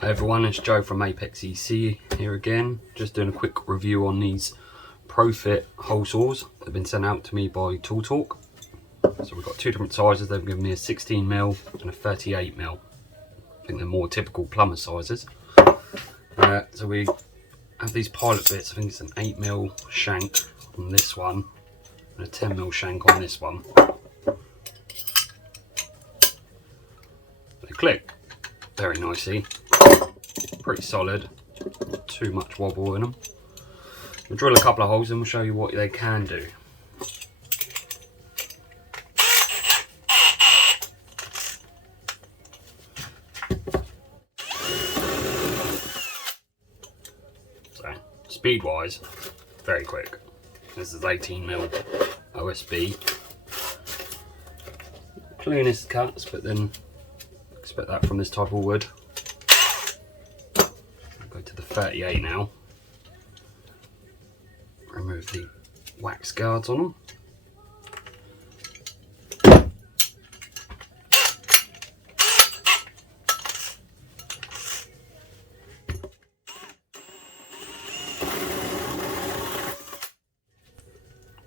Hi everyone, it's Joe from Apex EC here again, just doing a quick review on these ProFit hole saws that have been sent out to me by Tool Talk. So we've got two different sizes. They've given me a 16mm and a 38mm. I think they're more typical plumber sizes. So we have these pilot bits. I think it's an 8mm shank on this one and a 10mm shank on this one. They click very nicely, pretty solid, not too much wobble in them. We'll drill a couple of holes and we'll show you what they can do. So, speed wise, very quick. This is 18mm OSB. Cleanest cuts, but then expect that from this type of wood. I'll go to the 38 now. Remove the wax guards on them.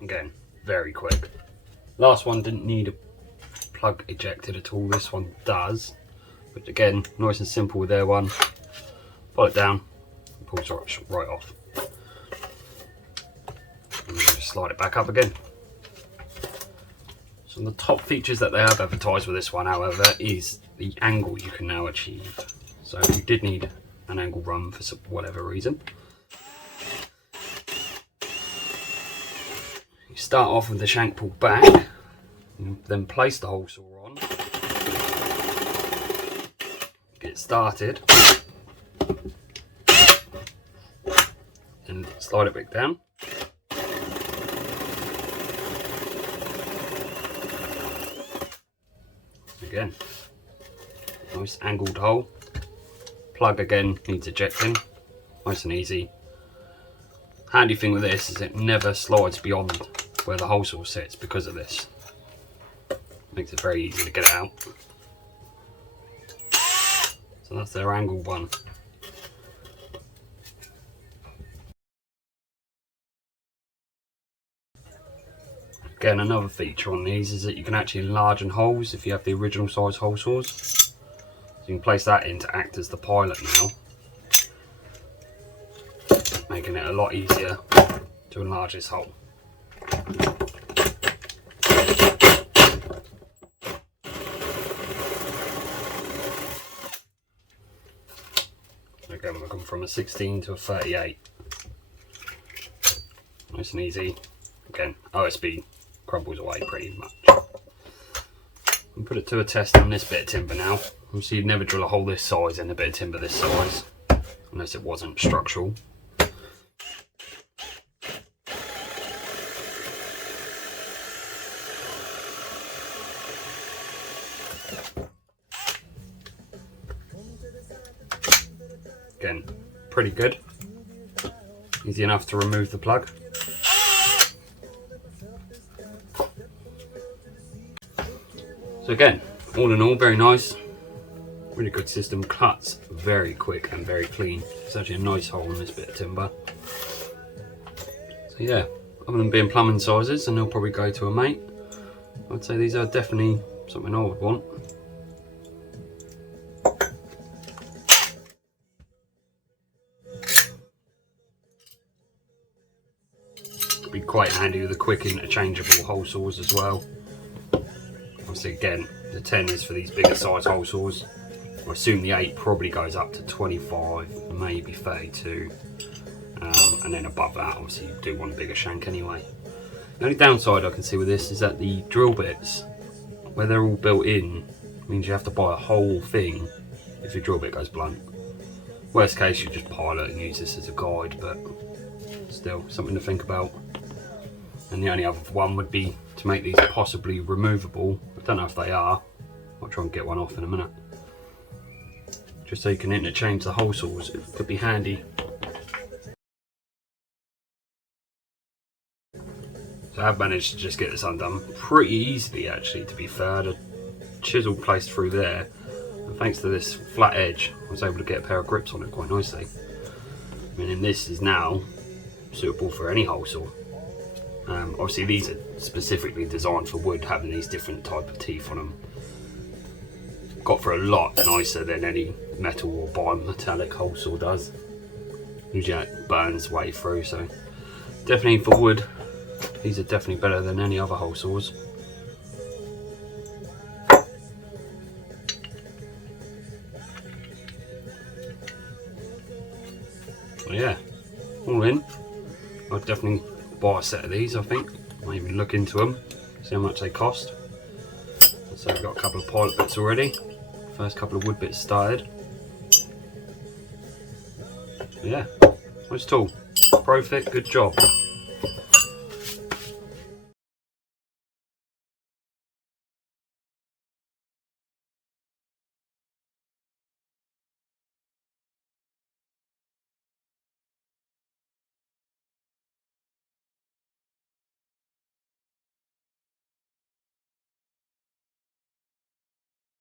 Again, very quick. Last one didn't need a plug ejected at all. This one does. But again, nice and simple with their one. Pull it down, and pulls right off. And then just slide it back up again. So the top features that they have advertised with this one, however, is the angle you can now achieve. So if you did need an angle run for whatever reason, you start off with the shank pulled back, and then place the hole saw on, get started, and slide it back down. Again, nice angled hole. Plug again needs ejecting, nice and easy. Handy thing with this is it never slides beyond where the hole saw sits because of this. Makes it very easy to get it out. So that's their angled one. Again, another feature on these is that you can actually enlarge in holes if you have the original size hole saws. So you can place that in to act as the pilot now, making it a lot easier to enlarge this hole. Again, we're going from a 16 to a 38. Nice and easy. Again, OSB crumbles away pretty much. And put it to a test on this bit of timber now. Obviously you'd never drill a hole this size in a bit of timber this size, unless it wasn't structural. Again, pretty good. Easy enough to remove the plug. So again, all in all, very nice. Really good system. Cuts very quick and very clean. It's actually a nice hole in this bit of timber. So yeah, other than being plumbing sizes, and they'll probably go to a mate, I'd say these are definitely something I would want. Be quite handy with the quick interchangeable hole saws as well. Obviously again, the 10 is for these bigger size hole saws. I assume the 8 probably goes up to 25, maybe 32. And then above that, obviously you do want a bigger shank anyway. The only downside I can see with this is that the drill bits, where they're all built in, means you have to buy a whole thing if your drill bit goes blunt. Worst case, you just pilot and use this as a guide, but still something to think about. And the only other one would be to make these possibly removable. I don't know if they are. I'll try and get one off in a minute. Just so you can interchange the hole saws, it could be handy. So I've managed to just get this undone pretty easily actually, to be fair. The chisel placed through there, And thanks to this flat edge, I was able to get a pair of grips on it quite nicely. Meaning this is now suitable for any hole saw. Obviously these are specifically designed for wood, having these different type of teeth on them. Got for a lot nicer than any metal or bimetallic hole saw does. Usually it burns way through, so definitely for wood, these are definitely better than any other hole saws. But yeah, all in, I'd definitely buy a set of these. I think might even look into them, see how much they cost. So I've got a couple of pilot bits already, first couple of wood bits started. But yeah, nice tool, Pro Fit, good job.